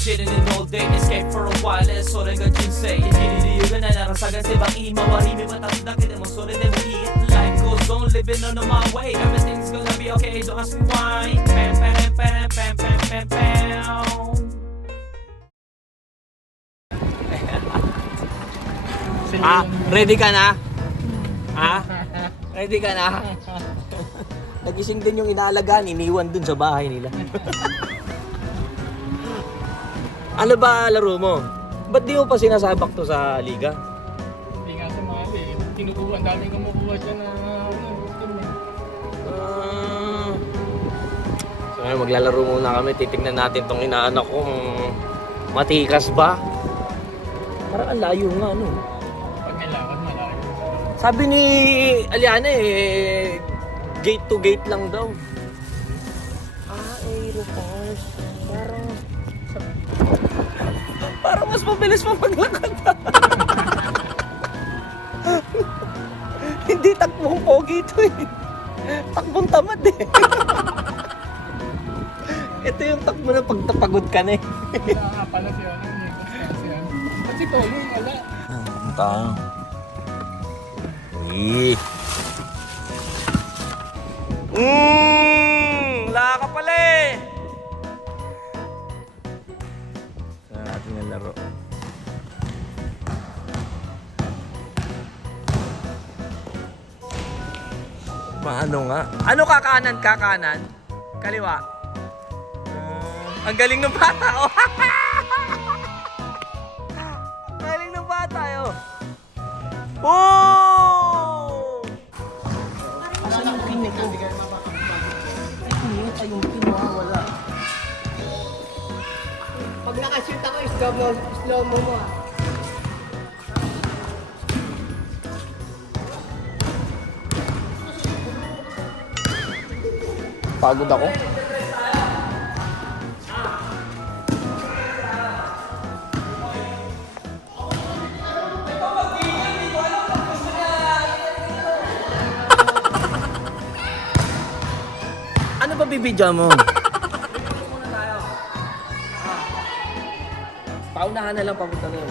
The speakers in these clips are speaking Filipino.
chilling in all day, escape for a while, それが人生生きる理由がないなら探せばいい周り見渡すだけでもそれでもいい Life goes on, living on my way Everything's gonna be okay, don't ask me why Pam, pam, pam, pam, pam, pam, pam Ready ka na? Ready ka na? Nagising din yung inaalagaan, iniwan dun sa bahay nila. Ano ba laro mo? Ba't di mo pa sinasabak to sa liga? Hindi nga sumali eh. Kinukuha, ang daming kumukuha siya na team eh. So ngayon maglalaro muna kami, titignan natin tong inaanak ko kung matikas ba? Parang ang layo nga ano. Pag may lakad, malayo. Sabi ni Aliana eh, gate to gate lang daw. Aeroparks. Parang mas mabilis pa maglakad. Hindi takbong pogi ito eh. Takbong tamad eh. Ito yung takbo na pagtapagod ka na eh. Nakakapala siya, may constance yan. At si Tolo, wala. Ano tayo? Uy. Wala ka pala eh. Saan natin yung laro? Paano nga? Ano kakanan? Kakanan? Kaliwa? Ang galing ng bata oh. Ang galing ng bata oh. Oh! Asan ang pin nito? Ay, yung pin wala. Pag nakashoot ako, slow mo mo ah. Pagod ako. Ano ba bibidyo mo? Paunahan na lang papunta doon.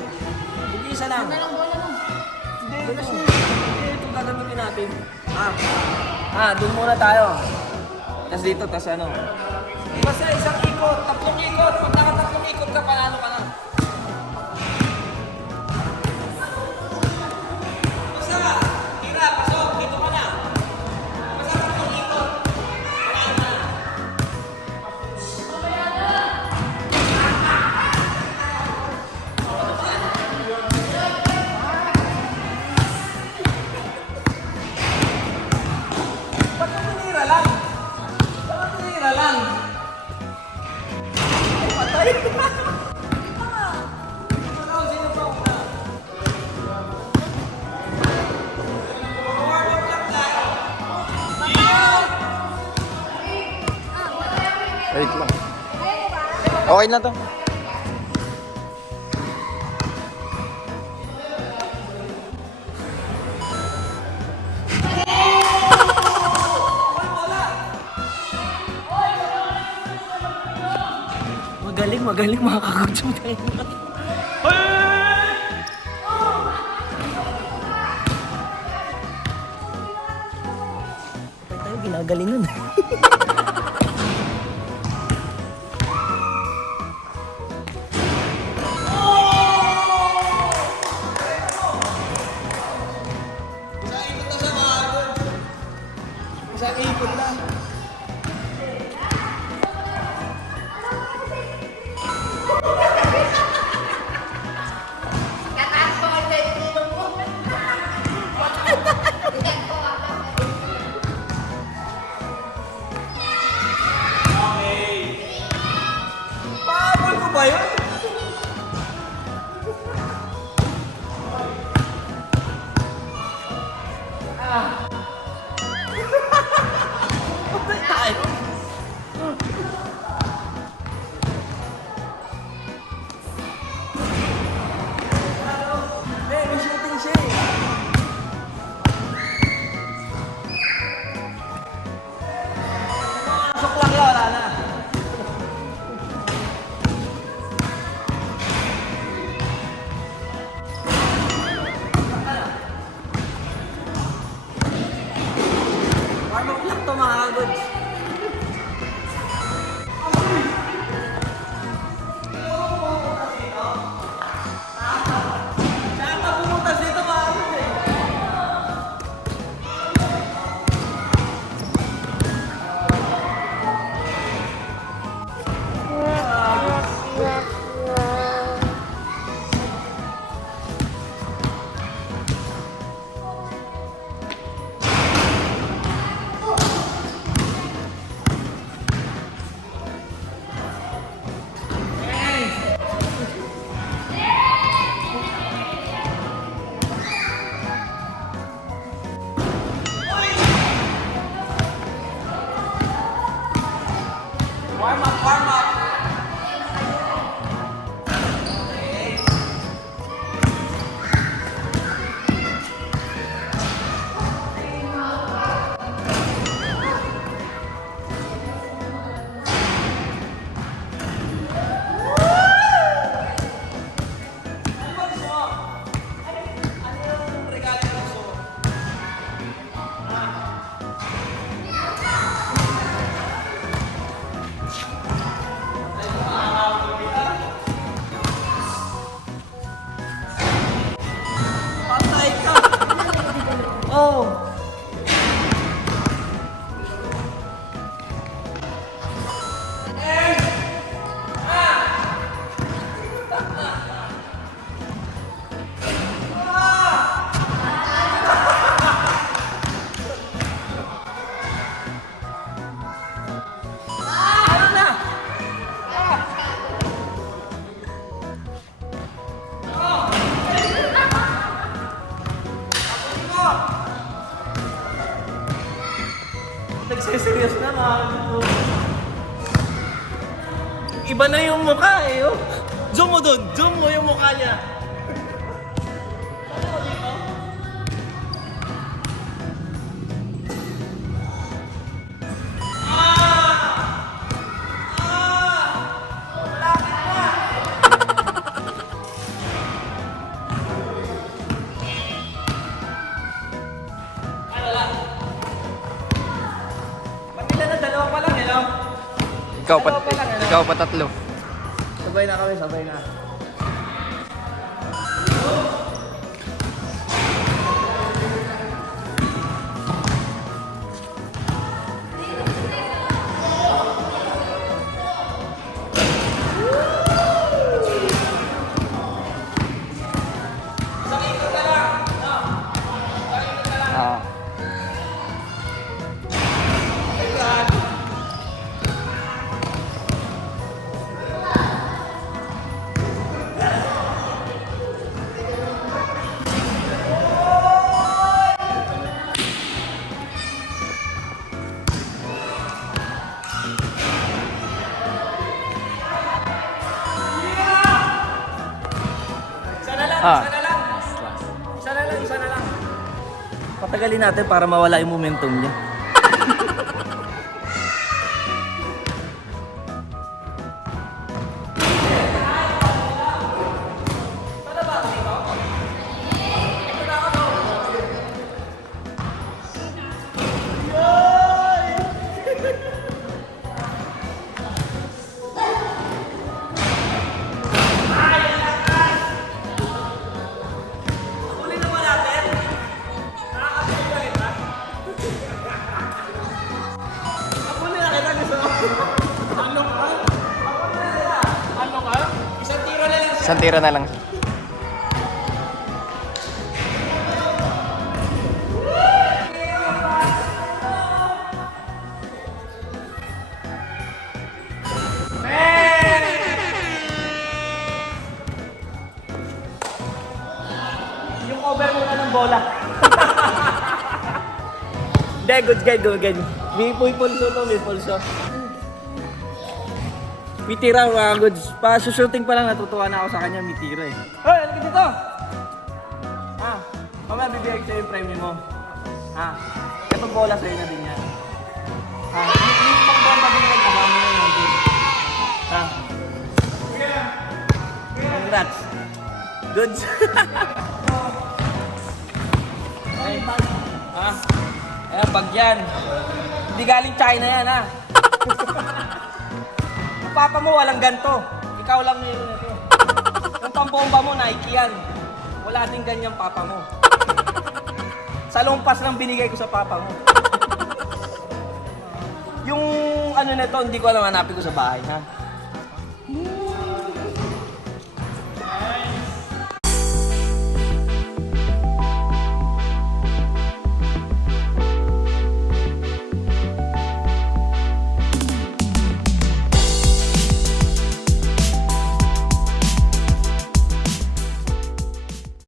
Hindi isa lang. Hindi, ito gagamitin natin. Doon muna tayo. Tapos dito, tapos ano. Basta isang ikot, tatlong ikot. Pag nakatatlong ikot ka, panalo ka na. Basta, tira, pasok, dito ka na. Basta tatlong ikot. Panalo na. Ba't ang tinira lang? Ay, patay! Wait lang. Okay na to. Magaling mga kakagtsutan. Tayo ginagalingan. Isang ikot lang. Iba na yung mukha eh, oh. Zoom mo dun. Zoom mo yung mukha niya. Manila na dalawa pa lang, no? Ikaw pa tatlo. Sabay na kami, sabay na. Ah. Isa na lang, Ah. isa na lang. Isa na lang, isa na lang. Patagalin natin para mawala yung momentum niya. Isang tira na lang. Yung cover muna ng bola. Hindi, good guide, good guide. May pulso to, may pulso. May tira, mga goods. Pa-shooting pa lang natutuwa na ako sa kanya, may tira eh. Hoy, ano ka dito? Mamaya bibigay ko sa'yo yung premium mo. Itong bola sa'yo na din yan. Yung pang bomba din yan, kasama na yun. Congrats. Goods. Ayan, bag yan. Hindi galing China yan, ha? Yung papa mo walang ganto. Ikaw lang meron ito. Yung pambomba mo, Nike yan. Wala din ganyang papa mo. Sa lumpas lang binigay ko sa papa mo. Yung ano na ito, hindi ko alam, hanapin ko sa bahay, ha?